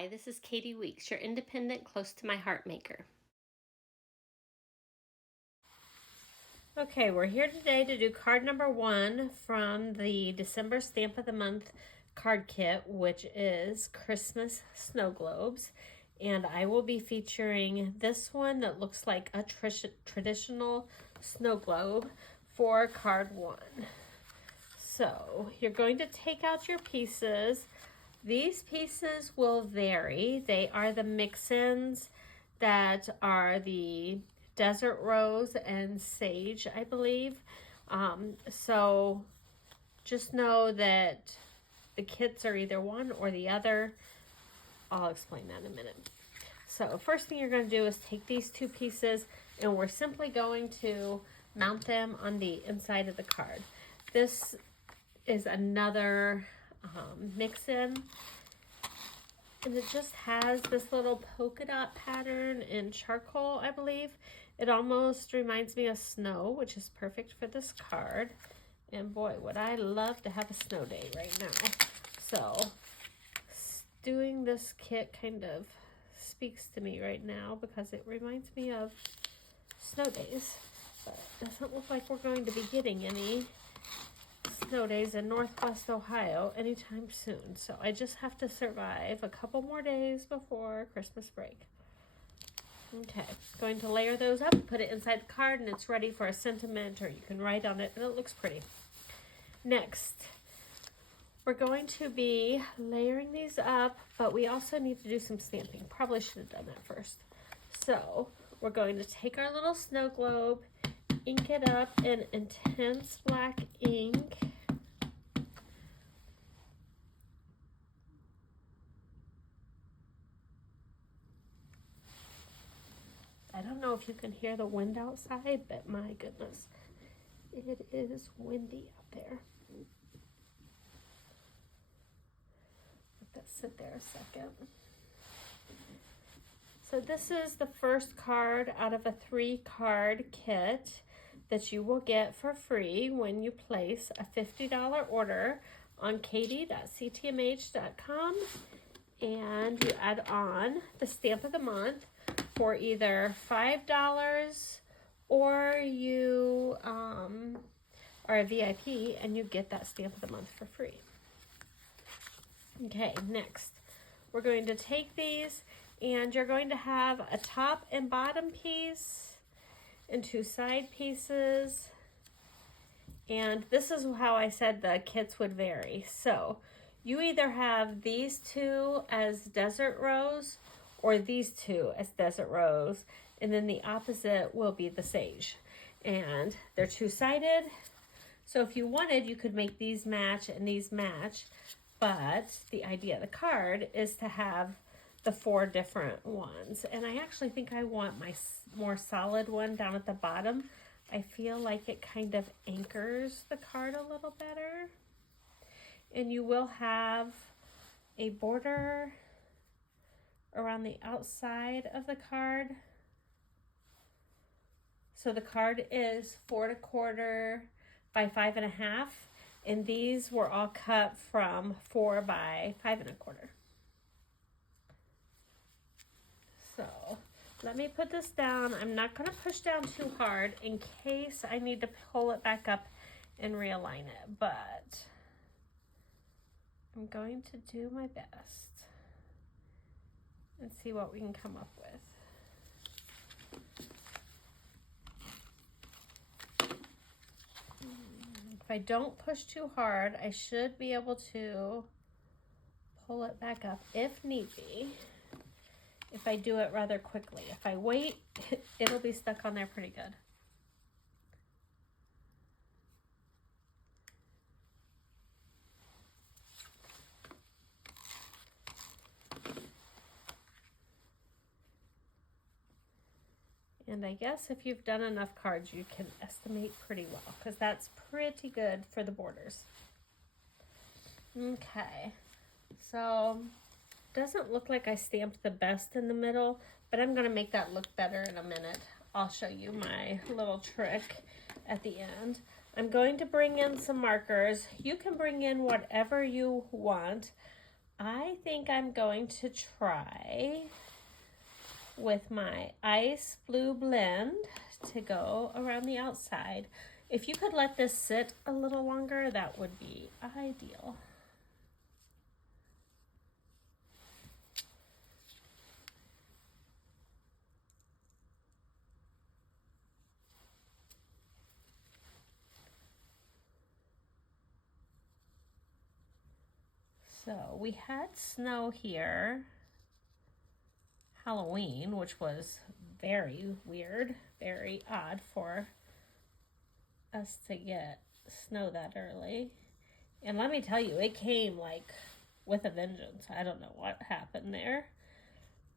Hi, this is Katie Weeks, your independent, close to my heart maker. Okay, we're here today to do card number 1 from the December Stamp of the Month card kit, which is Christmas snow globes. And I will be featuring this one that looks like a traditional snow globe for card 1. So you're going to take out your pieces. These pieces will vary. They are the mix-ins that are the Desert Rose and Sage, I believe. So just know that the kits are either one or the other. I'll explain that in a minute. So first thing you're going to do is take these two pieces and we're simply going to mount them on the inside of the card. This is another mix-in, and it just has this little polka dot pattern in charcoal, I believe. It almost reminds me of snow, which is perfect for this card. And boy, would I love to have a snow day right now. So doing this kit kind of speaks to me right now because it reminds me of snow days, but it doesn't look like we're going to be getting any snow days in Northwest Ohio anytime soon. So I just have to survive a couple more days before Christmas break. Okay, going to layer those up, put it inside the card, and it's ready for a sentiment, or you can write on it and it looks pretty. Next, we're going to be layering these up, but we also need to do some stamping. Probably should have done that first. So we're going to take our little snow globe, ink it up in intense black ink. I don't know if you can hear the wind outside, but my goodness, it is windy out there. Let that sit there a second. So this is the first card out of a 3-card kit that you will get for free when you place a $50 order on katie.ctmh.com, and you add on the Stamp of the Month for either $5 or you are a VIP and you get that Stamp of the Month for free. Okay, next we're going to take these and you're going to have a top and bottom piece and 2 side pieces. And this is how I said the kits would vary. So you either have these 2 as Desert Rose or these 2 as Desert Rose, and then the opposite will be the Sage. And they're 2-sided, so if you wanted, you could make these match and these match, but the idea of the card is to have the 4 different ones. And I actually think I want my more solid one down at the bottom. I feel like it kind of anchors the card a little better. And you will have a border around the outside of the card. So the card is 4 1/4 by 5 1/2, and these were all cut from 4 by 5 1/4. So let me put this down. I'm not going to push down too hard in case I need to pull it back up and realign it, but I'm going to do my best and see what we can come up with. If I don't push too hard, I should be able to pull it back up if need be. If I do it rather quickly. If I wait, it'll be stuck on there pretty good. And I guess if you've done enough cards, you can estimate pretty well, because that's pretty good for the borders. Okay, so doesn't look like I stamped the best in the middle, but I'm going to make that look better in a minute. I'll show you my little trick at the end. I'm going to bring in some markers. You can bring in whatever you want. I think I'm going to try with my ice blue blend to go around the outside. If you could let this sit a little longer, that would be ideal. So we had snow here Halloween, which was very weird, very odd for us to get snow that early. And let me tell you, it came like with a vengeance. I don't know what happened there.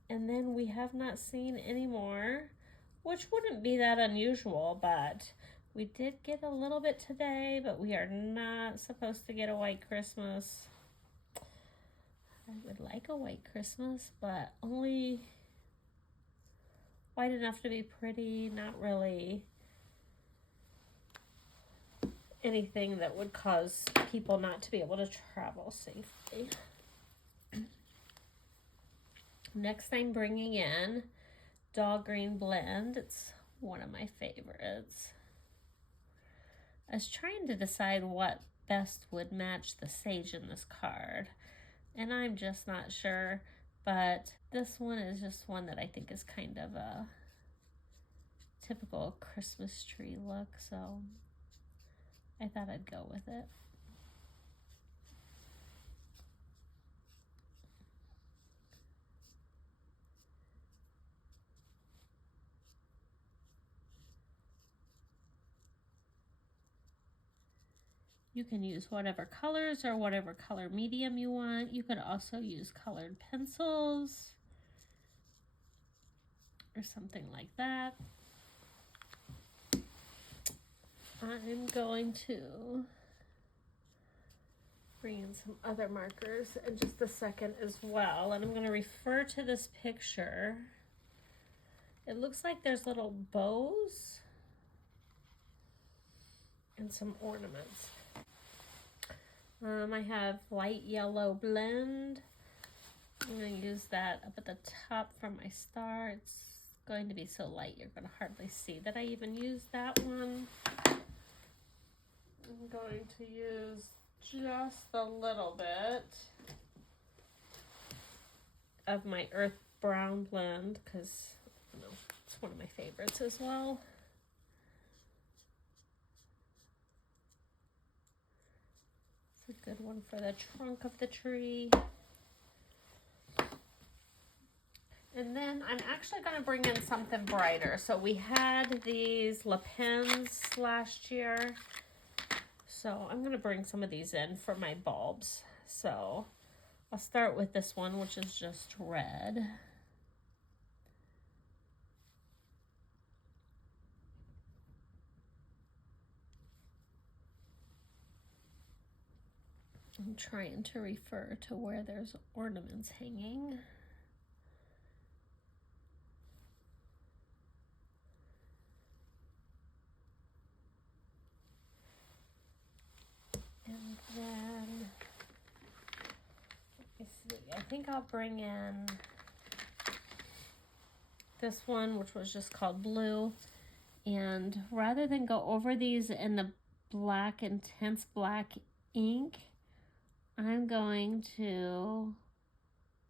And then we have not seen any more, which wouldn't be that unusual, but we did get a little bit today, but we are not supposed to get a white Christmas. I would like a white Christmas, but only white enough to be pretty, not really anything that would cause people not to be able to travel safely. Next, I'm bringing in Dog Green Blend. It's one of my favorites. I was trying to decide what best would match the sage in this card, and I'm just not sure, but this one is just one that I think is kind of a typical Christmas tree look, so I thought I'd go with it. You can use whatever colors or whatever color medium you want. You could also use colored pencils or something like that. I'm going to bring in some other markers in just a second as well, and I'm going to refer to this picture. It looks like there's little bows and some ornaments. I have light yellow blend. I'm going to use that up at the top for my star. It's going to be so light you're going to hardly see that I even used that one. I'm going to use just a little bit of my earth brown blend because it's one of my favorites as well. It's a good one for the trunk of the tree. And then I'm actually going to bring in something brighter. So we had these LePens last year. So I'm going to bring some of these in for my bulbs. So I'll start with this one, which is just red. I'm trying to refer to where there's ornaments hanging. And then, let me see, I think I'll bring in this one, which was just called Blue. And rather than go over these in the black, intense black ink, I'm going to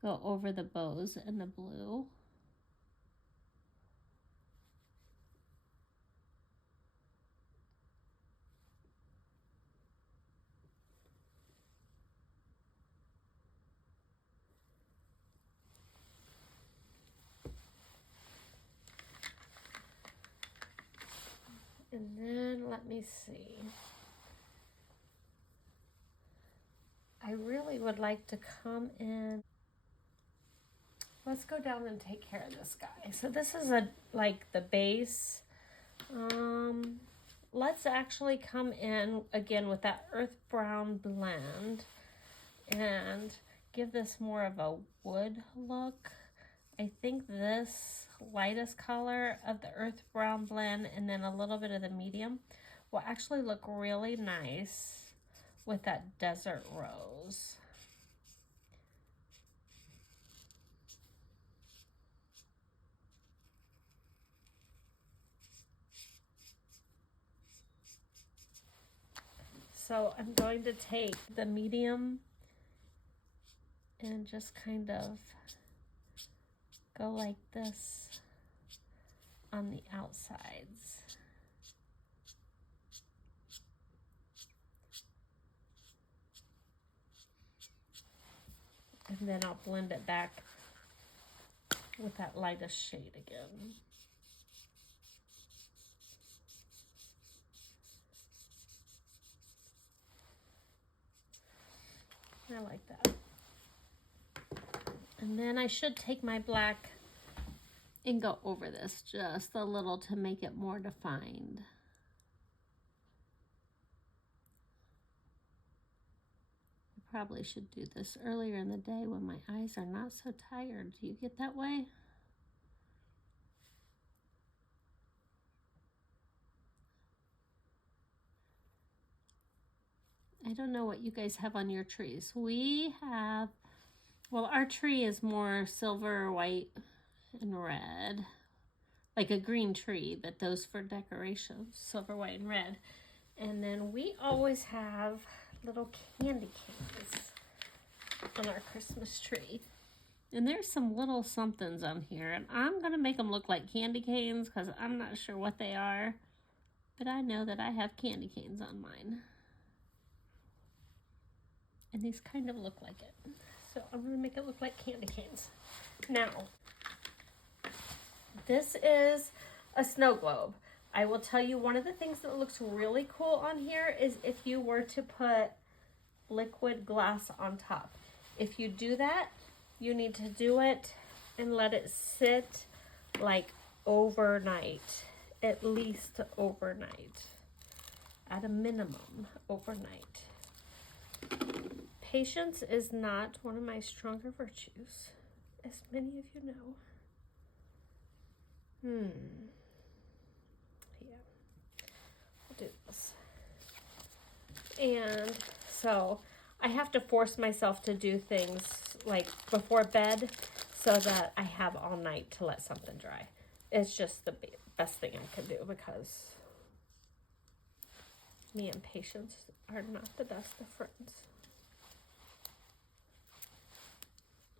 go over the bows in the blue. And then let me see. I really would like to come in. Let's go down and take care of this guy. So this is like the base. Let's actually come in again with that earth brown blend and give this more of a wood look. I think this lightest color of the earth brown blend and then a little bit of the medium will actually look really nice with that desert rose. So I'm going to take the medium and just kind of go like this on the outsides. And then I'll blend it back with that lightest shade again. I like that. And then I should take my black and go over this just a little to make it more defined. Probably should do this earlier in the day when my eyes are not so tired. Do you get that way? I don't know what you guys have on your trees. We have, well, our tree is more silver, white, and red. Like a green tree, but those for decoration, silver, white, and red. And then we always have little candy canes on our Christmas tree. And there's some little somethings on here, and I'm gonna make them look like candy canes because I'm not sure what they are, but I know that I have candy canes on mine. And these kind of look like it. So I'm gonna make it look like candy canes. Now, this is a snow globe. I will tell you, one of the things that looks really cool on here is if you were to put liquid glass on top. If you do that, you need to do it and let it sit like overnight, at least overnight, at a minimum overnight. Patience is not one of my stronger virtues, as many of you know. Yeah, I'll do this. And so I have to force myself to do things like before bed so that I have all night to let something dry. It's just the best thing I can do because me and patience are not the best of friends.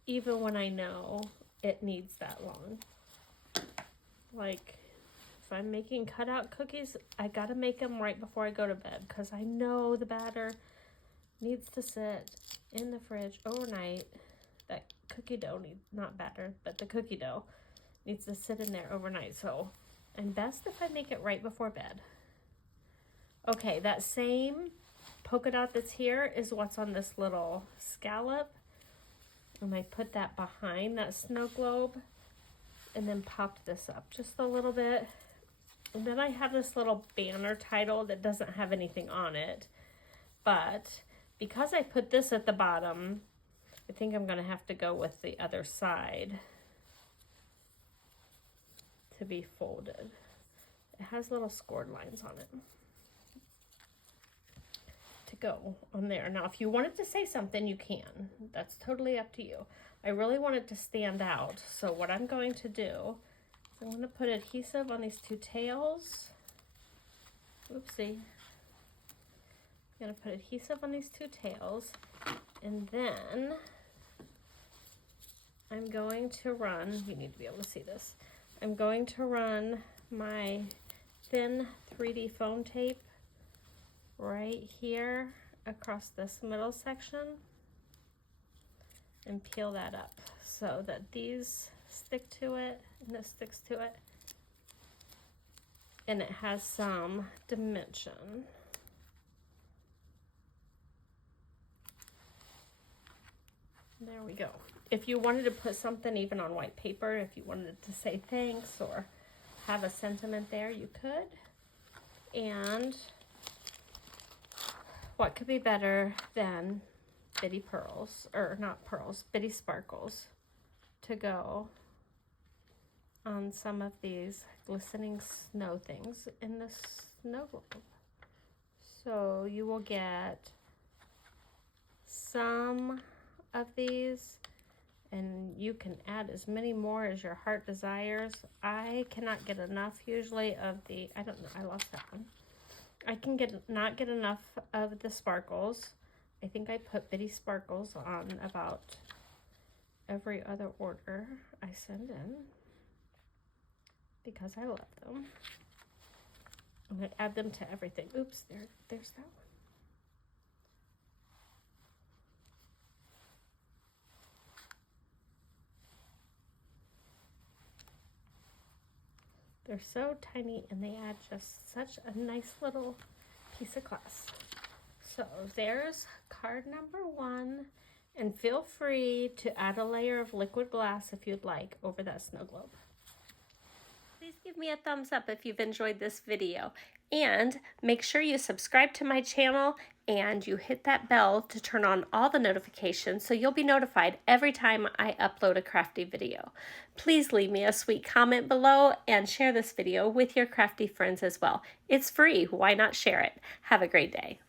Even when I know it needs that long. Like, if I'm making cutout cookies, I gotta make them right before I go to bed because I know the batter needs to sit in the fridge overnight. That cookie dough not batter, but the cookie dough needs to sit in there overnight. So I'm best if I make it right before bed. Okay, that same polka dot that's here is what's on this little scallop. And I put that behind that snow globe and then popped this up just a little bit. And then I have this little banner title that doesn't have anything on it. But because I put this at the bottom, I think I'm gonna have to go with the other side to be folded. It has little scored lines on it to go on there. Now, if you wanted to say something, you can. That's totally up to you. I really want it to stand out. So what I'm going to do, I'm going to put adhesive on these two tails. Oopsie. I'm going to put adhesive on these two tails. And then I'm going to run, you need to be able to see this. I'm going to run my thin 3D foam tape right here across this middle section and peel that up so that these stick to it and this sticks to it and it has some dimension. There we go. If you wanted to put something even on white paper, if you wanted to say thanks or have a sentiment there, you could. And what could be better than bitty pearls, or not pearls, bitty sparkles to go on some of these glistening snow things in the snow globe. So you will get some of these and you can add as many more as your heart desires. I cannot get enough usually of the, I don't know, I lost that one. I can not get enough of the sparkles. I think I put bitty sparkles on about every other order I send in because I love them. I'm going to add them to everything. Oops, there's that one. They're so tiny and they add just such a nice little piece of class. So there's card number 1, and feel free to add a layer of liquid glass if you'd like over that snow globe. Please give me a thumbs up if you've enjoyed this video, and make sure you subscribe to my channel and you hit that bell to turn on all the notifications so you'll be notified every time I upload a crafty video. Please leave me a sweet comment below and share this video with your crafty friends as well. It's free, why not share it? Have a great day.